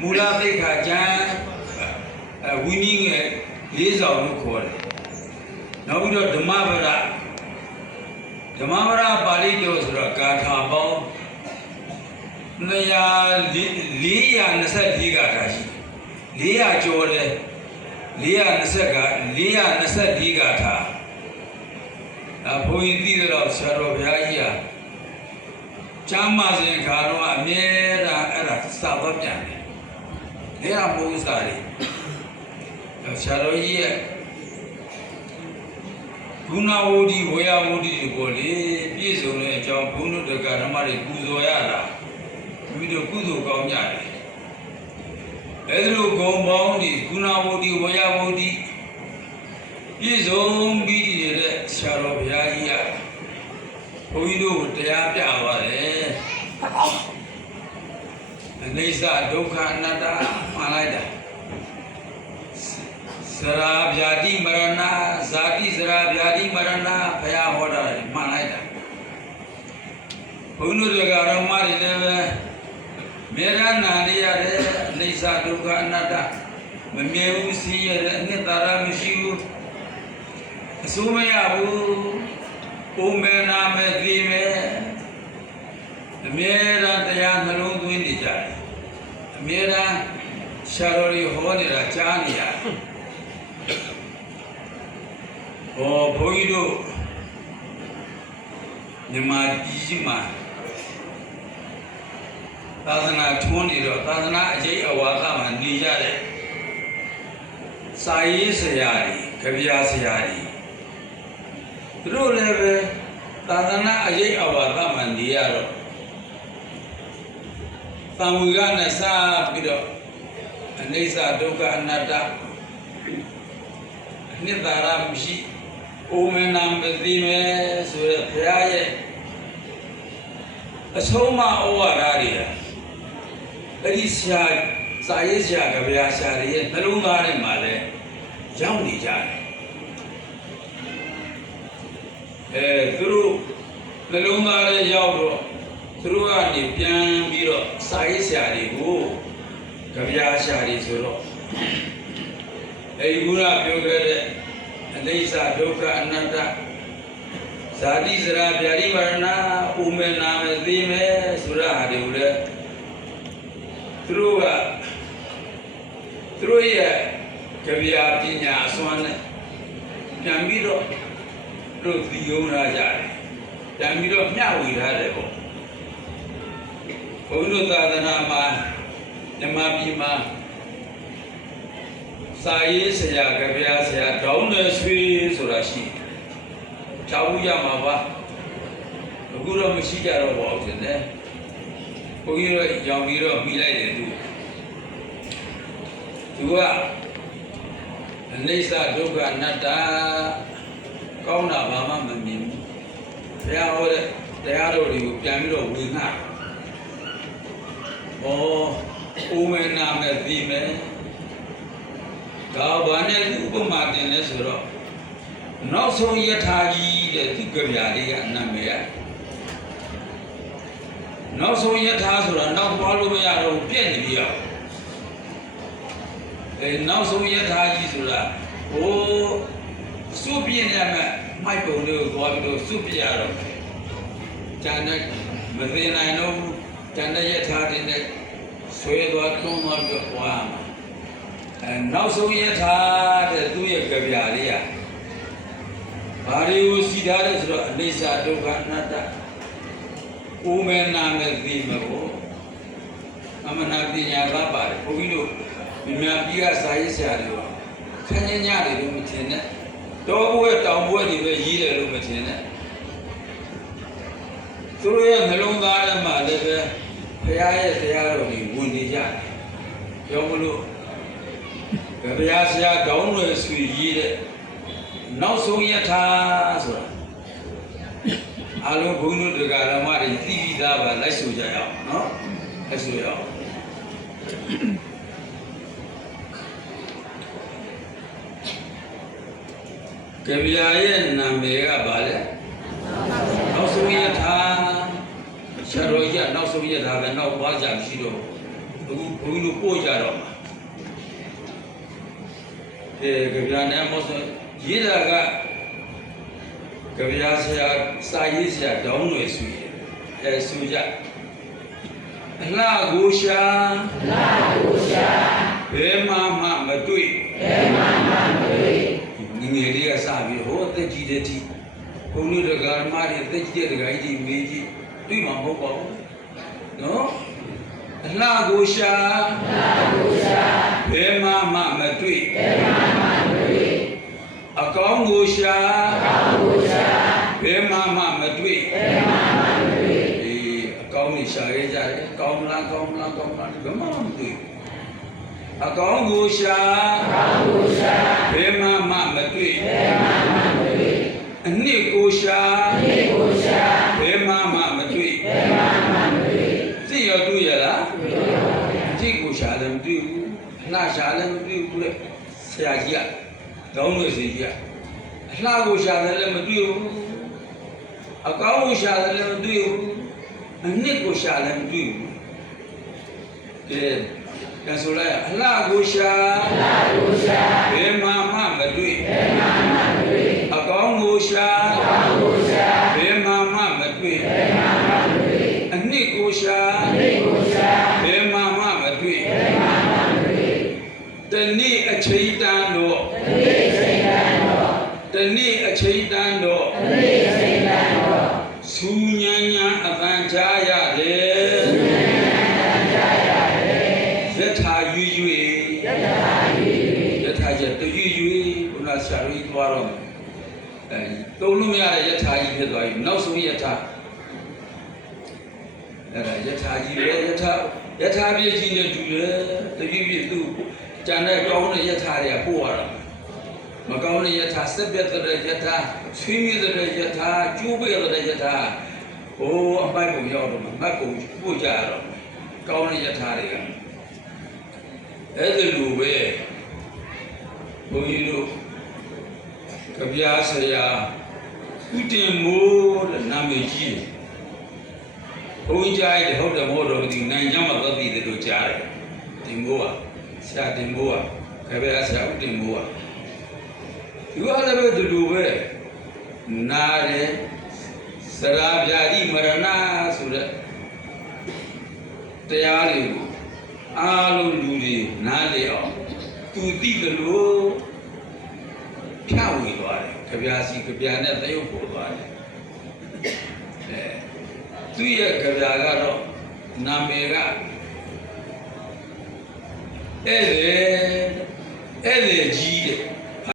မူလသိက္ခာကျမ်းအဲဝိနည်းငယ်လေးဆောင်လို့ခေါ်တယ်နောက်ပြီးတော့ဓမ္မပဒဓမ္မပဒပါဠိတော်ဆိုတော့ဂါထာပေါင်း200 424ဂါထာရှိတယ်400ကျော်တယ်420က424ဂါထာအဘုန်းကြီးသိတယ်တော့ဆရာတော်ဘုရားကြီးဟာကျမ်းမာစဉ်ခါတော့အမြဲတမ်းအဲ့ဒါစာတော့ပြန်တယ်။ အဲ့ဒါဘုရားစာတွေဆရာတော်ကြီးရဲ့ဂုဏဝုဒိဝေယဝုဒိတွေပေါ်လေပြည့်စုံတဲ့အကြောင်းဘုန်းတော်တက္ကဓမ္မတွေပူဇော်ရတာမိတို့ကုသိုလ်ကောင်းကြတယ်။အဲ့ဒါလိုဂုံပေါင်းဒီဂုဏဝုဒိဝေယဝုဒိပြည့်စုံပြီးနေတဲ့ဆရာတော်ဘုရားကြီးကဘုန်းကြီးတို့တရားပြပါတယ်။အနိစ္စဒုက္ခအနတ္တမှန်လိုက်တာစရာဗျာတိမရဏဇာတိစရာဗျာတိမရဏဘုရားဟောတာမှန်လိုက်တာ ဘုန်းကြီးတို့ကတော့မှတွေလည်းပဲမေရနာလေးရတယ်အနိစ္စဒုက္ခအနတ္တမမြဲဘူးစီးရတဲ့အနှစ်သာရမရှိဘူးအစိုးမရဘူးပုံမဲ့နာမဲ့သိမဲ့အမြဲတမ်းတရားနှလုံးသွင်းနေကြတယ်အမြဲတမ်းရှာတော်တွေဟောနေတာကြားနေရတယ်ဟောဘုန်းကြီးတို့မြန်မာပြည်ကြီးမှာ သာသနာထွန်းနေတော့သာသနာအကျိအဝါကမှာနေကြတဲ့စာရေးဆရာတွေကြပြဆရာတွေသူတို့လည်းပဲသာသနာအကျိအဝါကမှာနေရတော့သံဝေကနဲ့စပြီးတော့အနိစ္စဒုက္ခအနတ္တအနှစ်သာရမရှိအိုမနာမသိမဲဆိုရဘုရားရဲ့အဆုံးမဩဝါဒတွေဟာ အဲ့ဒီဆရာစာရေးဆရာကဗျာဆရာတွေရဲ့နှလုံးသားထဲမှာလည်းရောက်နေကြတယ်အဲသူတို့နှလုံးသားထဲရောက်တော့သူတို့ကနေပြန်ပြီးတော့စာရေးဆရာတွေကိုကြပြားဆရာတွေဆိုတော့အဲဒီကုရပြောခဲ့တဲ့အနိစ္စဒုက္ခအနတ္တဇာတိစရာဗျာတိဝရဏဥမေနာမေသိမေဆိုရဟာတွေကိုလည်း သူတို့ကသူတို့ရဲ့ကြပြားပညာအစွမ်းနဲ့ပြန်ပြီးတော့သူတို့သိယုံလာကြတယ်ပြန်ပြီးတော့မျှဝေထားတယ်ပေါ့ဘုန်းကြီးတို့သာသနာမှာဓမ္မပြည်မှာစာရေးဆရာကြပြားဆရာဒေါင်းနယ်ဆွေဆိုတာရှိတယ်။ကြောက်ရမှာပါ။အခုတော့မရှိကြတော့ပါဘူးတင်တယ်။ ဘုန်းကြီးတို့ရောင်ပြီးတော့ပြီးလိုက်တယ်သူ။သူကအနိစ္စဒုက္ခအနတ္တကောင်းတာဘာမှမမြင်ဘူး။ဘုရားဟောတဲ့တရားတော်တွေကိုပြန်ပြီးတော့ဝေငှ။ဩဥမေနာမဲ့ဒီမဲ့ဒါဘာနဲ့ဥပမာတင်လဲဆိုတော့နောက်ဆုံးယထာကြီးတဲ့သူကြပြာလေးကနာမည်ရ နောက်ဆုံးယထာဆိုတာနောက်သွားလို့မရတော့ပြက်နေပြီရောအဲနောက်ဆုံးယထာကြီးဆိုတာဟိုစုပြင်းရမယ်မိုက်ပုံလေးကိုသွားပြီးတော့စုပြရတော့ကျန်တဲ့မသိနိုင်တော့ဘူးကျန်တဲ့ယထာတွေနဲ့ဆွဲသွားတွန်းသွားပြီးတော့ပွားမှာအဲနောက်ဆုံးယထာတဲ့သူ့ရဲ့ကြပြာလေးอ่ะဘာတွေကိုစီထားလဲဆိုတော့အနိစ္စဒုက္ခအနတ္တ ဥမေနာမေသိမဘောအမနာပညာသပါတယ်ဘုန်းကြီးတို့မြင်များပြီးကစာရေးဆရာတွေခန်းညညတွေလို့မထင်နဲ့တောဘွဲတောင်ဘွဲတွေပဲရေးတယ်လို့မထင်နဲ့သူတို့ရဲ့နှလုံးသားထဲမှာလည်းပဲဘုရားရဲ့တရားတော်တွေဝင်နေကြတယ်ကြောင့်မလို့ဘုရားဆရာတောင်းလွယ်ဆွေရေးတဲ့နောက်ဆုံးယထာဆိုတာ အလုံးဘုန်းတို့တရားဓမ္မတွေသိပြီးသားပါလိုက်ဆိုကြရအောင်နော်လိုက်ဆိုရအောင်ကဗျာရဲ့နာမည်ကဘာလဲနောက်ဆုံးယထာဆရာတော်ကြီးကနောက်ဆုံးယထာပဲနောက်သွားကြမရှိတော့အခုဘုန်းကြီးတို့ပို့ကြတော့မှာအဲကြပြနဲ့မောဆိုရေးတာက ကြပြဆရာစာရေးဆရာတောင်းတွေဆိုရင်အဲဆိုကြအလှကိုရှာအလှကိုရှာဘယ်မှမှမတွေ့ဘယ်မှမှမတွေ့ငငယ်လေးကစပြီးဟိုအသက်ကြီးတဲ့ထိဘုန်းကြီးတို့ကဓမ္မတွေအသက်ကြီးတဲ့ဒကာကြီးတွေမေးကြည့်တွေ့မှာမဟုတ်ပါဘူးနော်အလှကိုရှာအလှကိုရှာဘယ်မှမှမတွေ့ဘယ်မှမှမတွေ့အကောင်းကိုရှာအကောင်းကိုရှာ ဘယ်မှမှမတွေ့ဘယ်မှမှမတွေ့အေးအကောင်းကိုရှာရဲကြတယ်ကောင်းမလားကောင်းမလားကောင်းမလားဘယ်မှမတွေ့အကောင်းကိုရှာအကောင်းကိုရှာဘယ်မှမှမတွေ့ဘယ်မှမှမတွေ့အနှစ်ကိုရှာအနှစ်ကိုရှာဘယ်မှမှမတွေ့ဘယ်မှမှမတွေ့သိရတွေ့ရလားတွေ့ပါဘူးအကြည့်ကိုရှာလည်းမတွေ့ဘူးနှရှာလည်းမတွေ့ဘူးလေဆရာကြီးကတောင်းလို့စီကြီးက အလှကိုရှာတယ်လည်းမတွေ့ဘူးအကောင်းကိုရှာတယ်လည်းမတွေ့ဘူးအနှစ်ကိုရှာလည်းမတွေ့ဘူးကဲကဲဆိုလိုက်အလှကိုရှာအလှကိုရှာဘယ်မှ တော့တနည်းအချိန်တန်တော့တနည်းအချိန်တန်တော့စူညံညံအပန်းချရတယ်စူညံညံအပန်းချရတယ်ယထာရွရွယထာရွရွယထာကျတရွရွဘုရားဆရာကြီးသွားတော့အဲတုံးလို့မရတဲ့ယထာကြီးဖြစ်သွားပြီနောက်ဆုံးယထာအဲ့ဒါယထာကြီးပဲယထာယထာပြည့်ကြီးနဲ့တူတယ်တရွရွသူ့ကျန်တဲ့ကောင်းတဲ့ယထာတွေကပို့ရတာ မကောင်းတဲ့ယထာစက်ပြတ်တဲ့ယထာဆွေးမြဲတဲ့ယထာကျိုးပဲတဲ့ယထာဟိုအပိုက်ပုံရောက်တော့မှမတ်ပုံပို့ကြရတော့ကောင်းတဲ့ယထာတွေကအဲ့ဒီလိုပဲဘုန်းကြီးတို့ကြပြားဆရာဥတင်မိုးတဲ့နာမည်ကြီးတယ်ဘုန်းကြီးကြားရတယ်ဟုတ်တယ်မဟုတ်တော့ဒီနိုင်ကြမှာသတိတယ်လို့ကြားတယ်တင်မိုးကဆရာတင်မိုးကကြပြားဆရာဥတင်မိုးက ဒီကလည်းပဲဒီလိုပဲနားတယ်စရာပြာတိမရဏဆိုတဲ့တရားတွေကိုအားလုံးလူတွေနားလေအောင်သူသိတယ်လို့ဖြန့်ဝေသွားတယ်ကြပြားစီကြပြားနဲ့တရုပ်ပေါ်သွားတယ်အဲသူရဲ့ကြပြားကတော့နာမည်ကဧည့်သည်ဧည့်သည်ကြီးတဲ့